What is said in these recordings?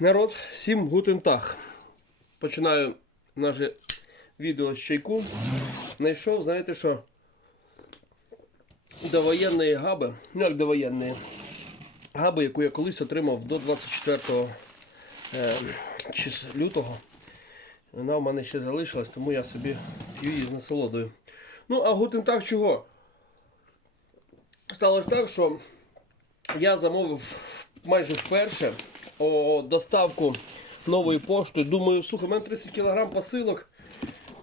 Народ, всім гутентаг. Починаю наше відео з чайку. Знайшов, знаєте що? Довоєнної габи, ну як довоєнної габи, яку я колись отримав до 24 е, лютого. Вона в мене ще залишилась, тому я собі п'ю її з насолодою. Ну, а гутентаг чого? Сталося так, що я замовив майже вперше о, доставку нової пошти. Думаю, слухай, у мене 30 кг посилок.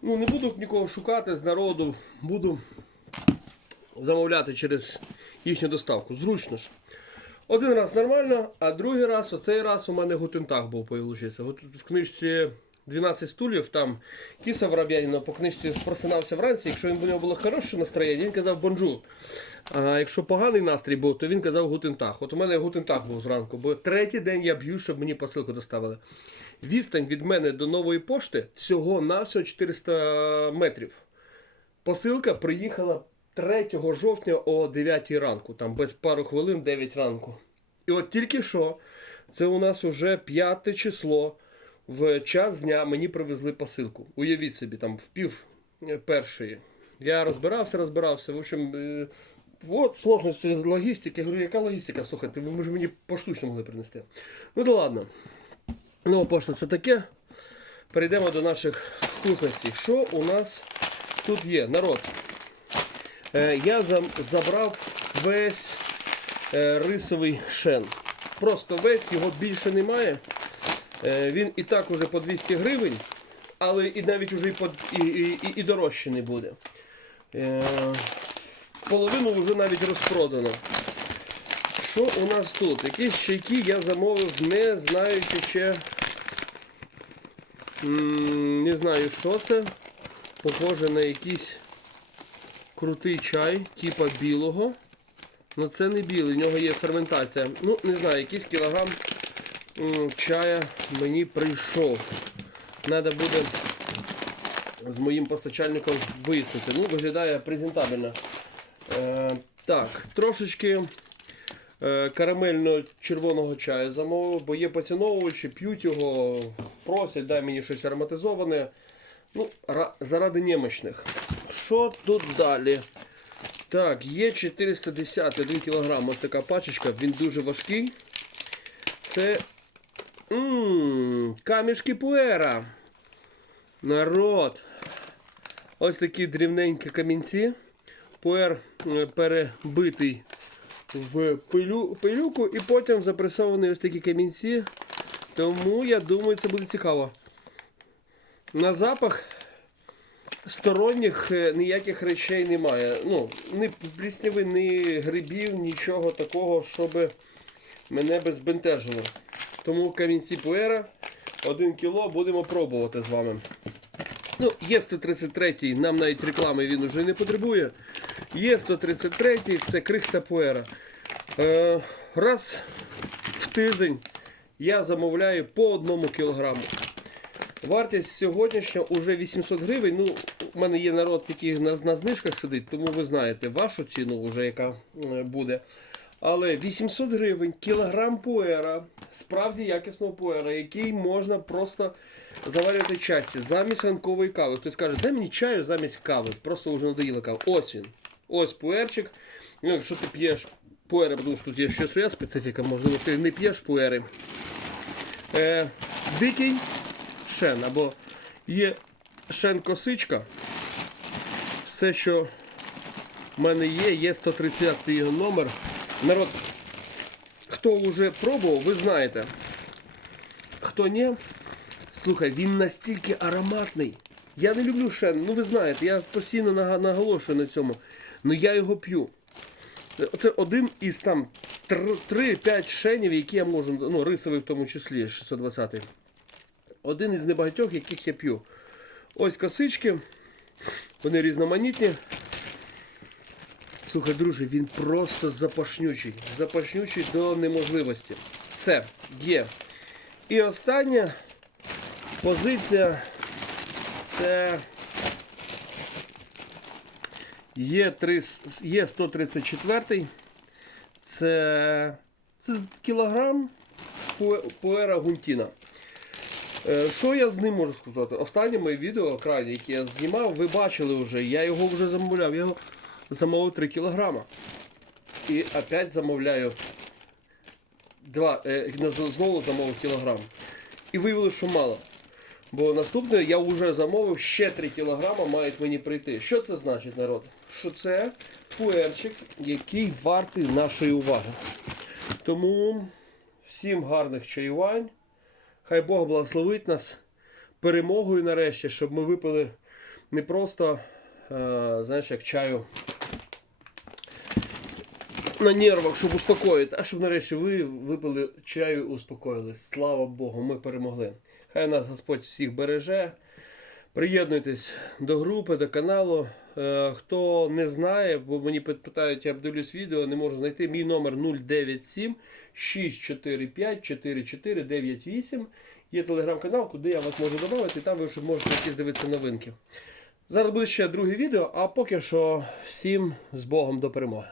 Ну, не буду нікого шукати з народу, буду замовляти через їхню доставку. Зручно ж. Один раз нормально, а другий раз, оцей раз у мене гутентаг був получився. От в книжці 12 стульів, там Кіса Вороб'янина по книжці просинався вранці. Якщо він у нього було хороше настроєння, він казав бонжур. А якщо поганий настрій був, то він казав гутентаг. От у мене гутентаг був зранку, бо третій день я б'ю, щоб мені посилку доставили. Відстань від мене до нової пошти всього навсього 400 метрів. Посилка приїхала 3 жовтня о 9 ранку, там без пару хвилин 9 ранку. І от тільки що, це у нас уже 5 число. В час дня мені привезли посилку. Уявіть собі, там в пів е, першої. Я розбирався, розбирався. В общем, е, от сложність логістики. Я говорю, яка логістика? Слухайте, ви ж мені поштучно могли принести. Ну да ладно. Нова пошта це таке. Перейдемо до наших вкусностей. Що у нас тут є? Народ. Е, я забрав весь рисовий шен. Просто весь, його більше немає. Е, Він і так уже по 200 гривень, але і навіть уже і, по, і, і, і, дорожче не буде. Е, Половину вже навіть розпродано. Що у нас тут? Якісь чайки я замовив, не знаючи ще. Не знаю, що це. Похоже на якийсь крутий чай, типа білого. Ну це не білий, в нього є ферментація. Ну, не знаю, якийсь кілограм чая мені прийшов. Треба буде з моїм постачальником вияснити. Ну, виглядає презентабельно. Е, так, трошечки е, карамельно-червоного чаю замовив, бо є поціновувачі, п'ють його, просять, дай мені щось ароматизоване. Ну, ра- заради немощних. Що тут далі? Так, є 410 1 кг. Ось така пачечка, він дуже важкий. Це м камішки пуера. Народ. Ось такі дрібненькі камінці. Пуер е, перебитий в пилю, пилюку і потім запресовані ось такі камінці. Тому я думаю, це буде цікаво. На запах сторонніх е, ніяких речей немає. Ну, ні плісняви, ні грибів, нічого такого, щоб мене би збентежило. Тому камінці пуера 1 кіло будемо пробувати з вами. Ну, є 133 нам навіть реклами він вже не потребує. Є 133 це крихта пуера. Е, раз в тиждень я замовляю по одному кілограму. Вартість сьогоднішня уже 800 гривень. Ну, у мене є народ, який на, на знижках сидить, тому ви знаєте вашу ціну, вже яка е, буде. Але 800 гривень, кілограм пуера, справді якісного пуера, який можна просто заварювати чашці замість ранкової кави. Хтось каже, дай мені чаю замість кави. Просто вже надоїла кава. Ось він. Ось пуерчик. Ну, якщо ти п'єш пуери, тому що тут є ще своя специфіка, можливо, ти не п'єш пуери. Е, дикий шен або є шен косичка. Все, що в мене є, є 130 його номер. Народ, хто вже пробував, ви знаєте. Хто ні, слухай, він настільки ароматний. Я не люблю шен, ну ви знаєте, я постійно наголошую на цьому. Ну я його п'ю. Це один із там 3-5 шенів, які я можу, ну, рисовий в тому числі, 620 один із небагатьох, яких я п'ю. Ось косички. Вони різноманітні. Слухай, друже, він просто запашнючий. Запашнючий до неможливості. Все, є. І остання позиція це є, 3, є 134. Це, це кілограм Пуе- Пуера Гунтіна. Е, Що я з ним можу сказати? Останнє моє відео крайнє, яке я знімав, ви бачили вже. Я його вже замовляв. Я його замовив 3 кілограма. І опять замовляю. Два, е, знову замовив кілограм. І виявилося, що мало. Бо наступне я вже замовив ще 3 кілограма мають мені прийти. Що це значить, народ? Що це пуерчик, який вартий нашої уваги. Тому всім гарних чаювань. Хай Бог благословить нас перемогою нарешті, щоб ми випили не просто, е, знаєш, як чаю на нервах, щоб успокоїти, а щоб нарешті ви випили чаю і успокоїлись. Слава Богу, ми перемогли. Хай нас Господь всіх береже. Приєднуйтесь до групи, до каналу. Е, хто не знає, бо мені питають, я дивлюсь відео, не можу знайти. Мій номер 097 645 4498. Є телеграм-канал, куди я вас можу додати, і там ви вже можете якісь дивитися новинки. Зараз буде ще друге відео, а поки що всім з Богом до перемоги.